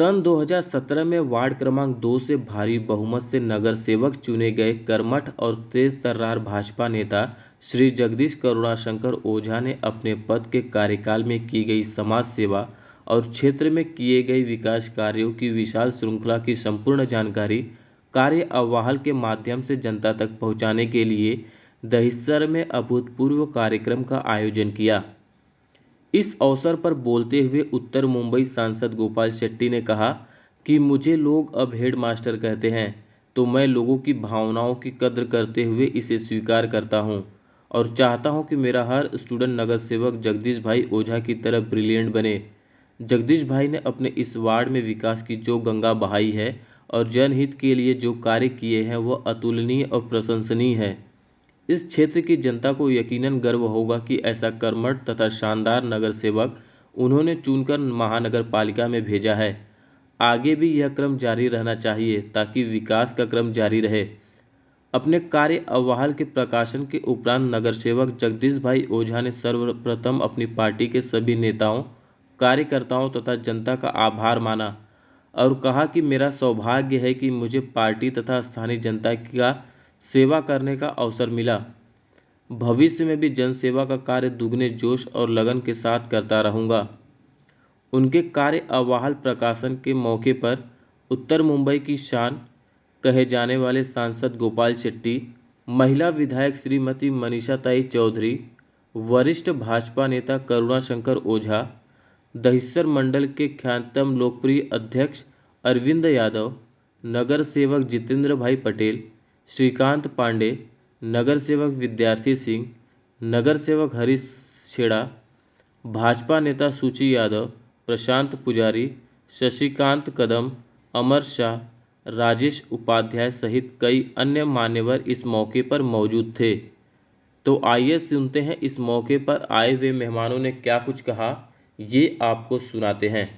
सन 2017 में वार्ड क्रमांक 2 से भारी बहुमत से नगर सेवक चुने गए कर्मठ और तेज तर्रार भाजपा नेता श्री जगदीश करुणाशंकर ओझा ने अपने पद के कार्यकाल में की गई समाज सेवा और क्षेत्र में किए गए विकास कार्यों की विशाल श्रृंखला की संपूर्ण जानकारी कार्य अहवाल के माध्यम से जनता तक पहुंचाने के लिए दहिसर में अभूतपूर्व कार्यक्रम का आयोजन किया। इस अवसर पर बोलते हुए उत्तर मुंबई सांसद गोपाल शेट्टी ने कहा कि मुझे लोग अब हेड मास्टर कहते हैं, तो मैं लोगों की भावनाओं की कद्र करते हुए इसे स्वीकार करता हूं और चाहता हूं कि मेरा हर स्टूडेंट नगर सेवक जगदीश भाई ओझा की तरह ब्रिलियंट बने। जगदीश भाई ने अपने इस वार्ड में विकास की जो गंगा बहाई है और जनहित के लिए जो कार्य किए हैं वह अतुलनीय और प्रशंसनीय है। इस क्षेत्र की जनता को यकीनन गर्व होगा कि ऐसा कर्मठ तथा शानदार नगर सेवक उन्होंने चुनकर महानगर पालिका में भेजा है। आगे भी यह क्रम जारी रहना चाहिए ताकि विकास का क्रम जारी रहे। अपने कार्य अहवाल के प्रकाशन के उपरांत नगर सेवक जगदीश भाई ओझा ने सर्वप्रथम अपनी पार्टी के सभी नेताओं, कार्यकर्ताओं तथा जनता का आभार माना और कहा कि मेरा सौभाग्य है कि मुझे पार्टी तथा स्थानीय जनता का सेवा करने का अवसर मिला। भविष्य में भी जनसेवा का कार्य दुगने जोश और लगन के साथ करता रहूँगा। उनके कार्य अहवाल प्रकाशन के मौके पर उत्तर मुंबई की शान कहे जाने वाले सांसद गोपाल शेट्टी, महिला विधायक श्रीमती मनीषाताई चौधरी, वरिष्ठ भाजपा नेता करुणाशंकर ओझा, दहिसर मंडल के ख्यातनाम लोकप्रिय अध्यक्ष अरविंद यादव, नगर सेवक जितेंद्र भाई पटेल, श्रीकांत पांडे, नगर सेवक विद्यार्थी सिंह, नगर सेवक हरीश छेड़ा, भाजपा नेता सुची यादव, प्रशांत पुजारी, शशिकांत कदम, अमर शाह, राजेश उपाध्याय सहित कई अन्य मान्यवर इस मौके पर मौजूद थे। तो आइए सुनते हैं इस मौके पर आए हुए मेहमानों ने क्या कुछ कहा, ये आपको सुनाते हैं।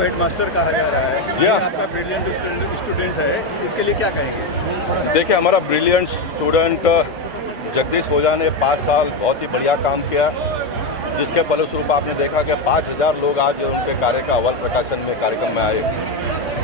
हेडमास्टर कहा जा रहा है, या आपका ब्रिलियंट स्टूडेंट है, इसके लिए क्या कहेंगे? देखिए, हमारा ब्रिलियंट स्टूडेंट जगदीश ओझा ने 5 साल बहुत ही बढ़िया काम किया, जिसके फलस्वरूप आपने देखा कि 5000 लोग आज उनके कार्य का अव्वल प्रकाशन में कार्यक्रम में आए।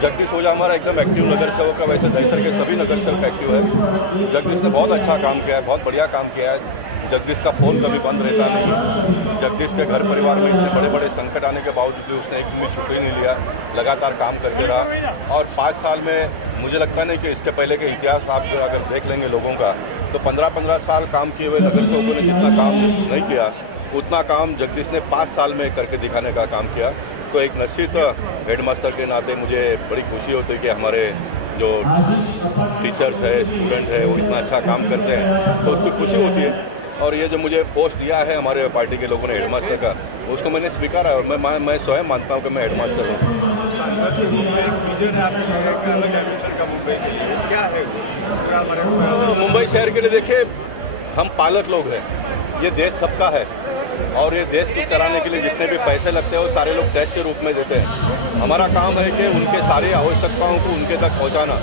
जगदीश ओझा हमारा एकदम एक्टिव नगर सेवक है, वैसे दहिसर के सभी नगर सेवक एक्टिव है। जगदीश ने बहुत अच्छा काम किया है, बहुत बढ़िया काम किया है। जगदीश का फ़ोन कभी बंद रहता नहीं। जगदीश के घर परिवार में इतने बड़े बड़े संकट आने के बावजूद भी उसने एक दिन भी छुट्टी नहीं लिया, लगातार काम करते रहा। और 5 साल में मुझे लगता नहीं कि इसके पहले के इतिहास आप जो अगर देख लेंगे लोगों का, तो 15-15 साल काम किए हुए नगर सेवकों ने जितना काम नहीं किया, उतना काम जगदीश ने 5 साल में करके दिखाने का काम किया। तो एक निश्चित हेडमास्टर के नाते मुझे बड़ी खुशी होती है कि हमारे जो टीचर्स है, स्टूडेंट है, वो इतना अच्छा काम करते हैं, तो उसकी खुशी होती है। और ये जो मुझे पोस्ट दिया है हमारे पार्टी के लोगों ने हेडमास्टर का, उसको मैंने स्वीकारा और मैं स्वयं मानता हूँ कि मैं हेडमास्टर हूँ। सांसद के रूप में एक विजन है आपके लिए, एक अलग एम्बिशन का मुंबई के लिए, क्या है वो? क्या हमारे मुंबई शहर के लिए देखिए, हम पालक लोग हैं, ये देश सबका है और ये देश को चलाने के लिए जितने भी पैसे लगते हैं वो सारे लोग टैक्स के रूप में देते हैं। हमारा काम है कि उनके सारी आवश्यकताओं को उनके तक पहुंचाना।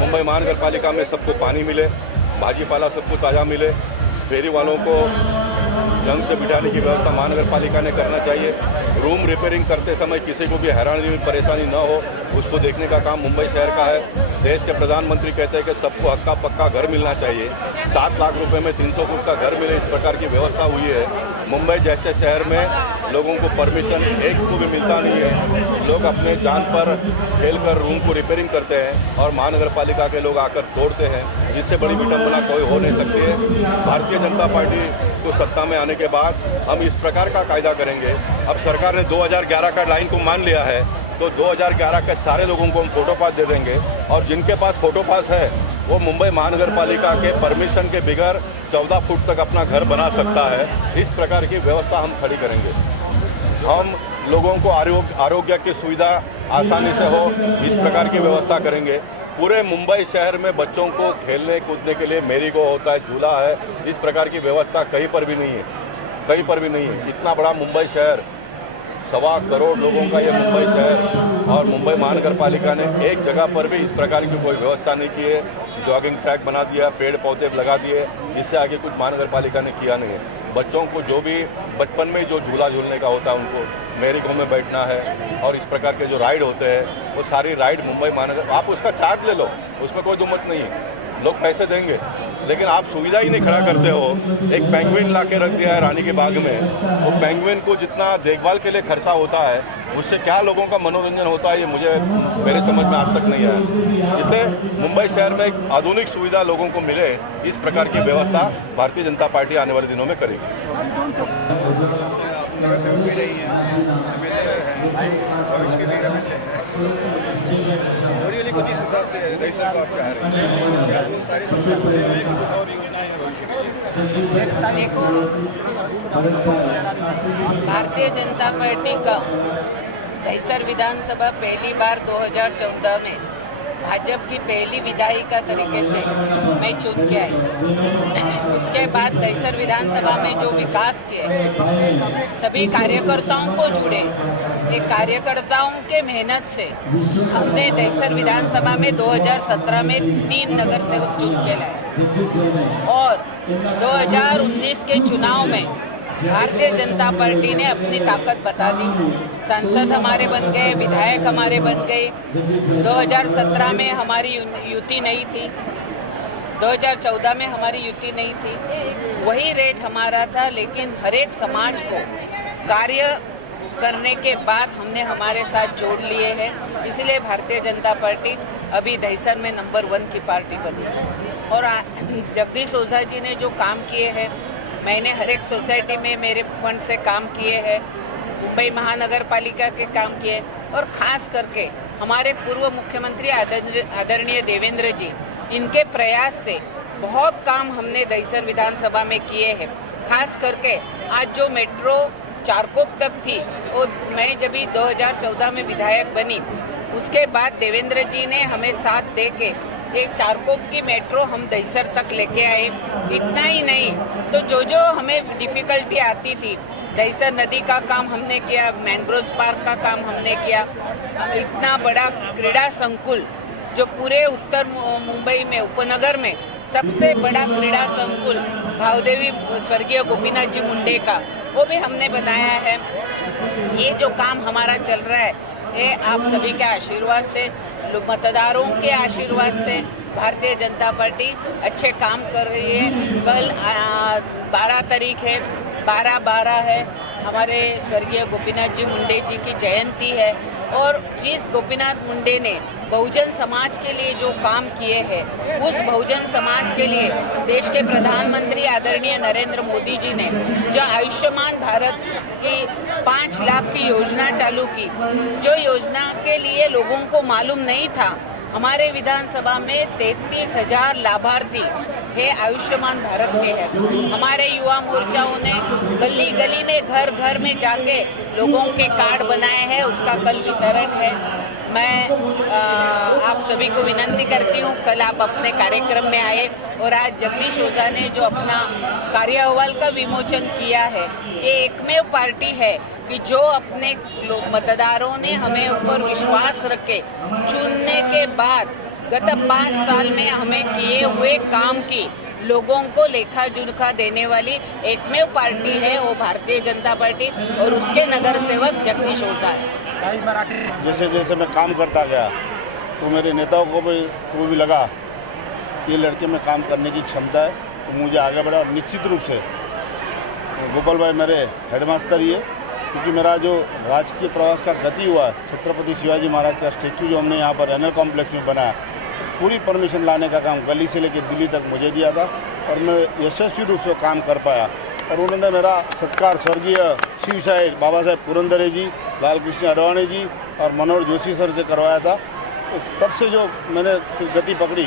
मुंबई महानगर पालिका में सबको पानी मिले, भाजी पाला सबको ताज़ा मिले, फेरी वालों को ढंग से बिठाने की व्यवस्था महानगर पालिका ने करना चाहिए। रूम रिपेयरिंग करते समय किसी को भी हैरानी परेशानी न हो, उसको देखने का काम मुंबई शहर का है। देश के प्रधानमंत्री कहते हैं कि सबको हक्का पक्का घर मिलना चाहिए। 7 लाख रुपए में 300 फुट का घर मिले, इस प्रकार की व्यवस्था हुई है। मुंबई जैसे शहर में लोगों को परमिशन एक को भी मिलता नहीं है। लोग अपने जान पर खेलकर रूम को रिपेयरिंग करते हैं और महानगर पालिका के लोग आकर तोड़ते हैं। इससे बड़ी विडंबना कोई हो नहीं सकती है। भारतीय जनता पार्टी को सत्ता में आने के बाद हम इस प्रकार का कायदा करेंगे। अब सरकार ने 2011 का लाइन को मान लिया है, तो 2011 के सारे लोगों को हम फोटो पास दे देंगे और जिनके पास फोटो पास है वो मुंबई महानगर पालिका के परमिशन के बगैर 14 फुट तक अपना घर बना सकता है। इस प्रकार की व्यवस्था हम खड़ी करेंगे। हम लोगों को आरोग्य की सुविधा आसानी से हो, इस प्रकार की व्यवस्था करेंगे। पूरे मुंबई शहर में बच्चों को खेलने कूदने के लिए मेरी गो होता है, झूला है, इस प्रकार की व्यवस्था कहीं पर भी नहीं है, कहीं पर भी नहीं है। इतना बड़ा मुंबई शहर, 1.25 करोड़ लोगों का ये मुंबई शहर, और मुंबई महानगर पालिका ने एक जगह पर भी इस प्रकार की कोई व्यवस्था नहीं की है। जॉगिंग ट्रैक बना दिया, पेड़ पौधे लगा दिए, इससे आगे कुछ महानगर पालिका ने किया नहीं है। बच्चों को जो भी बचपन में जो झूला झूलने का होता है, उनको मेरी गो में बैठना है और इस प्रकार के जो राइड होते हैं वो सारी राइड मुंबई महानगर, आप उसका चार्ज ले लो, उसमें कोई दुमत नहीं है, लोग पैसे देंगे, लेकिन आप सुविधा ही नहीं खड़ा करते हो। एक पेंगुइन ला के रख दिया है रानी के बाग में, वो पेंगुइन को जितना देखभाल के लिए खर्चा होता है, उससे क्या लोगों का मनोरंजन होता है, ये मेरे समझ में आज तक नहीं आया। इसलिए मुंबई शहर में एक आधुनिक सुविधा लोगों को मिले, इस प्रकार की व्यवस्था भारतीय जनता पार्टी आने वाले दिनों में करेगी। भी रही है, भविष्य के लिए ओरिजिनली कुछ इस हिसाब से रही सर को आप चाह रहे हैं क्या वो सारी कुछ और योजनाएं हैं भविष्य के लिए? देखो, भारतीय जनता पार्टी का दहिसर विधानसभा पहली बार 2014 में भाजपा की पहली विधायिका तरीके से मैं चुन के आई। उसके बाद दहिसर विधानसभा में जो विकास किए, सभी कार्यकर्ताओं को जुड़े, एक कार्यकर्ताओं के मेहनत से हमने दहिसर विधानसभा में 2017 में 3 नगर सेवक चुन के लाए और 2019 के चुनाव में भारतीय जनता पार्टी ने अपनी ताकत बता दी। सांसद हमारे बन गए, विधायक हमारे बन गए। 2017 में हमारी युति नहीं थी, 2014 में हमारी युति नहीं थी, वही रेट हमारा था, लेकिन हर एक समाज को कार्य करने के बाद हमने हमारे साथ जोड़ लिए हैं। इसलिए भारतीय जनता पार्टी अभी दहिसर में नंबर 1 की पार्टी बनी और जगदीश ओझा जी ने जो काम किए हैं, मैंने हर एक सोसाइटी में मेरे फंड से काम किए हैं, मुंबई महानगर पालिका के काम किए और ख़ास करके हमारे पूर्व मुख्यमंत्री आदरणीय देवेंद्र जी, इनके प्रयास से बहुत काम हमने दहिसर विधानसभा में किए हैं। खास करके आज जो मेट्रो चारकोप तक थी, वो मैं जब 2014 में विधायक बनी, उसके बाद देवेंद्र जी ने हमें साथ दे के एक चारकोप की मेट्रो हम दहिसर तक लेके आए। इतना ही नहीं तो जो हमें डिफ़िकल्टी आती थी, दहिसर नदी का काम हमने किया, मैंग्रोव पार्क का काम हमने किया, इतना बड़ा क्रीड़ा संकुल जो पूरे उत्तर मुंबई में उपनगर में सबसे बड़ा क्रीड़ा संकुल भावदेवी स्वर्गीय गोपीनाथ जी मुंडे का, वो भी हमने बनाया है। ये जो काम हमारा चल रहा है, ये आप सभी के आशीर्वाद से, मतदारों के आशीर्वाद से भारतीय जनता पार्टी अच्छे काम कर रही है। कल 12 तारीख है, 12/12 है, हमारे स्वर्गीय गोपीनाथ जी मुंडे जी की जयंती है। और जिस गोपीनाथ मुंडे ने बहुजन समाज के लिए जो काम किए हैं, उस बहुजन समाज के लिए देश के प्रधानमंत्री आदरणीय नरेंद्र मोदी जी ने जो आयुष्मान भारत की 5 लाख की योजना चालू की, जो योजना के लिए लोगों को मालूम नहीं था, हमारे विधानसभा में 33,000 लाभार्थी है आयुष्मान भारत के हैं। हमारे युवा मोर्चाओं ने गली गली में घर घर में जाके लोगों के कार्ड बनाए हैं, उसका कल वितरण है। मैं आप सभी को विनंती करती हूँ, कल आप अपने कार्यक्रम में आए और आज जगदीश ओझा ने जो अपना कार्य अहवाल का विमोचन किया है, ये एकमेव पार्टी है कि जो अपने मतदारों ने हमें ऊपर विश्वास रखे चुनने के बाद गत 5 साल में हमें किए हुए काम की लोगों को लेखा जोखा देने वाली एकमेव पार्टी है, वो भारतीय जनता पार्टी और उसके नगर सेवक जगदीश ओझा है। जैसे जैसे मैं काम करता गया तो मेरे नेताओं को भी लगा कि ये लड़के में काम करने की क्षमता है, तो मुझे आगे बढ़ा। निश्चित रूप से गोपाल भाई मेरे हेडमास्टर ही है, क्योंकि मेरा जो राजकीय प्रवास का गति हुआ, छत्रपति शिवाजी महाराज का स्टैचू जो हमने यहाँ पर रेनल कॉम्प्लेक्स में बनाया, पूरी परमिशन लाने का काम गली से लेकर दिल्ली तक मुझे दिया था और मैं यशस्वी रूप से काम कर पाया। और उन्होंने मेरा सत्कार स्वर्गीय शिव साहिब बाबा साहेब पुरंदरे जी, लाल कृष्ण अडवाणी जी और मनोहर जोशी सर से करवाया था। तब से जो मैंने फिर गति पकड़ी,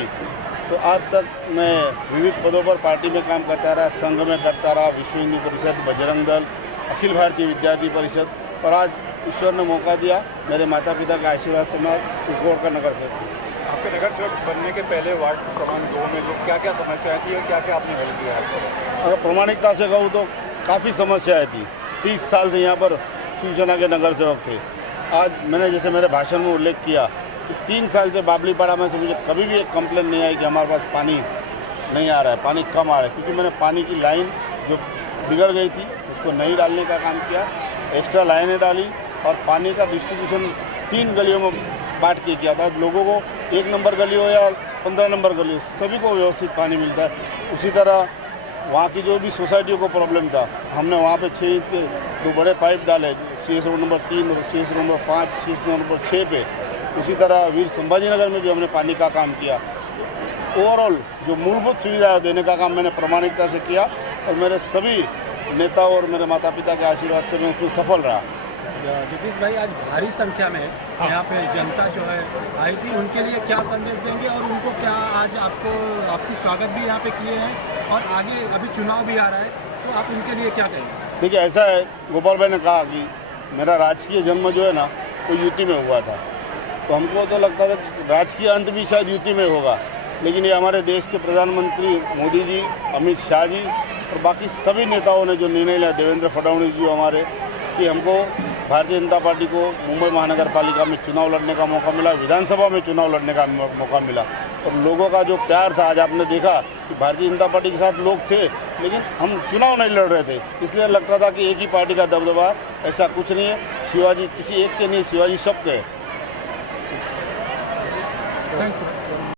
तो आज तक मैं विविध पदों पर पार्टी में काम करता रहा, संघ में करता रहा, विश्व हिंदू परिषद, बजरंग दल, अखिल भारतीय विद्यार्थी परिषद, और आज ईश्वर ने मौका दिया मेरे माता पिता के आशीर्वाद से मैं कुकरोड का नगर सेवक। आपके नगर सेवक बनने के पहले वार्ड क्रमांक 2 में जो क्या क्या समस्याएं थी और क्या क्या आपने हल किया है? अगर प्रामाणिकता से कहूँ तो काफ़ी समस्याएं थी। 30 साल से यहाँ पर शिवसेना के नगर सेवक थे। आज मैंने जैसे मेरे भाषण में उल्लेख किया कि 3 साल से बाबलीपाड़ा में से मुझे कभी भी एक कंप्लेंट नहीं आई कि हमारे पास पानी नहीं आ रहा है, पानी कम आ रहा है, क्योंकि मैंने पानी की लाइन जो बिगड़ गई थी उसको नहीं डालने का काम किया, एक्स्ट्रा लाइनें डाली और पानी का डिस्ट्रीब्यूशन 3 गलियों में बांट के किया था। लोगों को 1 नंबर गली हो या 15 नंबर गली हो, सभी को व्यवस्थित पानी मिलता है। उसी तरह वहाँ की जो भी सोसाइटियों को प्रॉब्लम था, हमने वहाँ पे 6 इंच के 2 बड़े पाइप डाले, CS रोड नंबर 3 और CS road number 5, CS road number 6 पे। उसी तरह वीर संभाजी नगर में भी हमने पानी का काम किया। ओवरऑल जो मूलभूत सुविधा देने का काम मैंने प्रामाणिकता से किया और मेरे सभी नेताओं और मेरे माता पिता के आशीर्वाद से मैं उसमें सफल रहा। जगदीश भाई, आज भारी संख्या में यहाँ पे जनता जो है आई थी, उनके लिए क्या संदेश देंगे और उनको क्या आज आपकी स्वागत भी यहाँ पे किए हैं और आगे अभी चुनाव भी आ रहा है, तो आप उनके लिए क्या कहेंगे? देखिए, ऐसा है, गोपाल भाई ने कहा कि मेरा राजकीय जन्म जो है ना वो यूपी में हुआ था, तो हमको तो लगता था कि राजकीय अंत भी शायद यूपी में होगा, लेकिन ये हमारे देश के प्रधानमंत्री मोदी जी, अमित शाह जी और बाकी सभी नेताओं ने जो निर्णय लिया, देवेंद्र फडणवीस जी हमारे, कि हमको भारतीय जनता पार्टी को मुंबई महानगर पालिका में चुनाव लड़ने का मौका मिला, विधानसभा में चुनाव लड़ने का मौका मिला, और लोगों का जो प्यार था, आज आपने देखा कि भारतीय जनता पार्टी के साथ लोग थे, लेकिन हम चुनाव नहीं लड़ रहे थे, इसलिए लगता था कि एक ही पार्टी का दबदबा। ऐसा कुछ नहीं है, शिवाजी किसी एक के नहीं, शिवाजी सबके है।